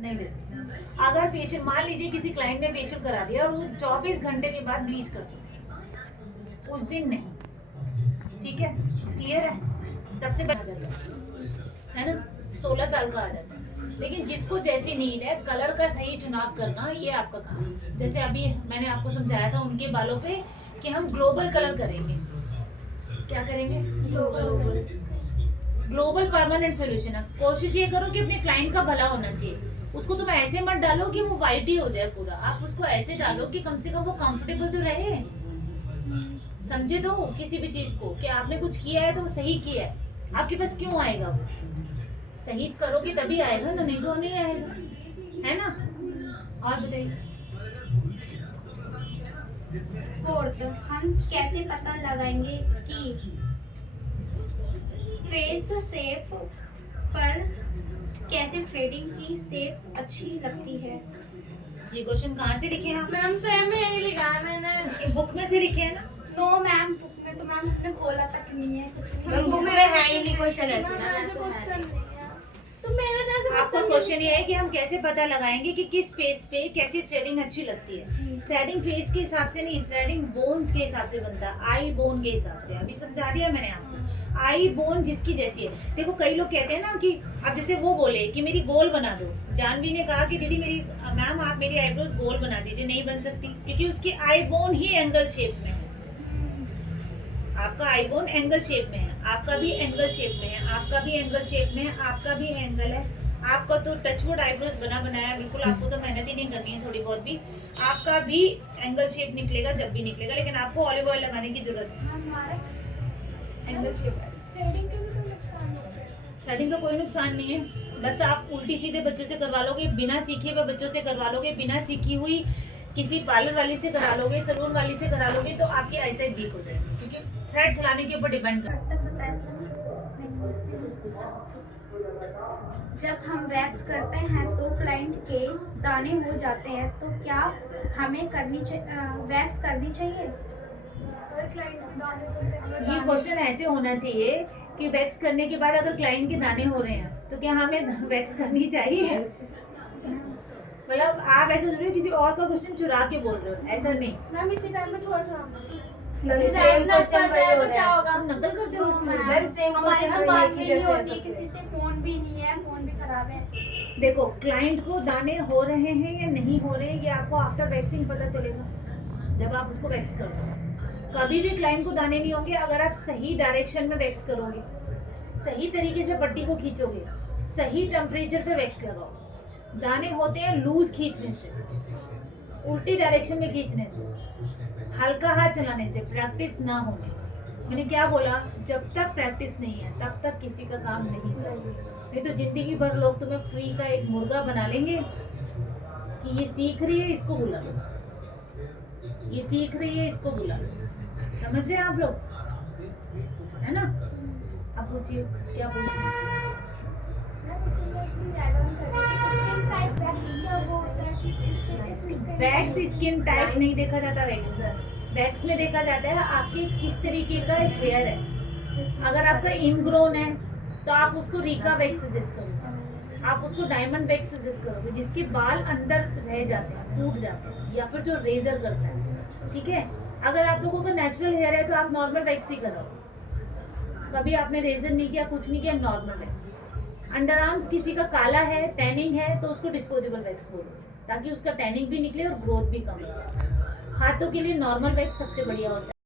नहीं दे सकते। अगर फेशियल मान लीजिए किसी क्लाइंट ने फेशियल करा दिया और वो 24 घंटे के बाद ब्लीच कर सकते, उस दिन नहीं। ठीक है, क्लियर है? सबसे पहले है ना 16 साल का आ जाता है। लेकिन जिसको जैसी नीड है, कलर का सही चुनाव करना ये आपका काम है। जैसे अभी मैंने आपको समझाया था उनके बालों पे कि हम ग्लोबल कलर करेंगे। क्या करेंगे? ग्लोबल परमानेंट सोल्यूशन है। कोशिश ये करो कि अपने क्लाइंट का भला होना चाहिए। उसको तुम ऐसे मत डालो कि वो वाइट ही हो जाए पूरा। आप उसको ऐसे डालो कि कम से कम वो कंफर्टेबल तो रहे, समझे तो किसी भी चीज को कि आपने कुछ किया है तो वो सही किया है। आपके पास क्यों आएगा वो? सही करोगे तभी आएगा ना, नहीं तो नहीं आएगा, है ना? और बताइए। फोर्थ, हम कैसे पता लगाएंगे कि फेस शेप पर कैसे थ्रेडिंग की शेप अच्छी लगती है? ये क्वेश्चन कहाँ से लिखे हैं आप? मैम सेम में यही लिखा है मैंने। बुक में से लिखे हैं ना? नो मैम, बुक में तो मैम हमने खोला तक नहीं है, कुछ नहीं। मैम बुक में है ही नहीं क्वेश्चन ऐसे। मैम ऐसे क्वेश्चन नहीं है। तो मेरे जैसे आपका क्वेश्चन ये है कि हम कैसे पता लगाएंगे कि किस फेस पे कैसी थ्रेडिंग अच्छी लगती है। थ्रेडिंग फेस के हिसाब से नहीं, थ्रेडिंग बोन्स के हिसाब से बनता है, आई बोन के हिसाब से। अभी समझा दिया मैंने आपको। आई बोन जिसकी जैसी है। देखो कई लोग कहते हैं ना कि अब जैसे वो बोले कि मेरी गोल बना दो। जानवी ने कहा कि दीदी मेरी मैम आप मेरी आईब्रोज गोल बना दीजिए, नहीं बन सकती क्योंकि उसकी आई बोन ही एंगल शेप में है। आपका आई बोन एंगल शेप में है, आपका भी एंगल शेप में है, आपका भी एंगल शेप में है, आपका भी एंगल है। आपका तो टचवुड आईब्रोज बना बनाया बिल्कुल, आपको तो मेहनत ही नहीं करनी है, थोड़ी बहुत भी। आपका भी एंगल शेप निकलेगा जब भी निकलेगा, लेकिन आपको ऑलिव ऑयल लगाने की जरूरत है। हमारा एंगल शेप है। थ्रेडिंग के भी कोई नुकसान होता है? थ्रेडिंग का कोई नुकसान नहीं है, बस आप उल्टी सीधे बच्चों से करवा लोगे, बिना सीखे हुए बच्चों से करवा लोगे, बिना सीखी हुई किसी पार्लर वाली से करा लोगे, सलून वाली से करा लोगे तो आपकी आईसाइट वीक हो जाएगी, क्योंकि थ्रेड चलाने के ऊपर डिपेंड करता है। जब हम वैक्स करते हैं तो क्लाइंट के दाने हो जाते हैं, तो क्या हमें वैक्स करनी चाहिए? ये क्वेश्चन ऐसे होना चाहिए कि वैक्स करने के बाद अगर क्लाइंट के दाने हो रहे हैं तो क्या हमें वैक्स करनी चाहिए? मतलब आप ऐसा जरूर किसी और का क्वेश्चन चुरा के बोल रहे हो, ऐसा नहीं। मैम इसी टाइम में थोड़ा सा सेम क्वेश्चन वही हो रहा है। तुम नकल करते हो उसमें। मैम सेम हमारे क्वेश्चन ना वही बात है कि नहीं जैसे होती है ऐसा किसी से, फोन भी नहीं है, फोन भी खराब है। देखो क्लाइंट को दाने हो रहे हैं या नहीं हो रहे हैं ये आपको आफ्टर वैक्सिंग पता चलेगा, जब आप उसको वैक्स कर दो। कभी भी क्लाइंट को दाने नहीं होंगे अगर आप सही डायरेक्शन में वैक्स करोगे, सही तरीके से पट्टी को खींचोगे, सही टेम्परेचर पे वैक्स लगाओ। दाने होते हैं लूज खींचने से, उल्टी डायरेक्शन में खींचने से, हल्का हाथ चलाने से, प्रैक्टिस ना होने से। मैंने क्या बोला? जब तक प्रैक्टिस नहीं है तब तक किसी का काम नहीं होगा। नहीं तो जिंदगी भर लोग तुम्हें फ्री का एक मुर्गा बना लेंगे कि ये सीख रही है इसको बुला लो, ये सीख रही है इसको बुला लो। समझ रहे हैं आप लोग, है ना? अब पूछिए क्या पूछिए। वैक्स स्किन टाइप नहीं देखा जाता, वैक्स में देखा जाता है आपके किस तरीके का हेयर है। अगर आपका इनग्रोन है तो आप उसको रीका वैक्स सजेस्ट करोगे, आप उसको डायमंड वैक्स सजेस्ट करोगे, जिसके बाल अंदर रह जाते हैं, टूट जाते हैं, या फिर जो रेजर करता है। ठीक है, अगर आप लोगों का नेचुरल हेयर है तो आप नॉर्मल वैक्स ही कराओ, कभी आपने रेजर नहीं किया, कुछ नहीं किया, नॉर्मल वैक्स। अंडर आर्म्स किसी का काला है, टैनिंग है, तो उसको डिस्पोजेबल वैक्स बोलो, ताकि उसका टैनिंग भी निकले और ग्रोथ भी कम हो जाए। हाथों के लिए नॉर्मल वैक्स सबसे बढ़िया होता है।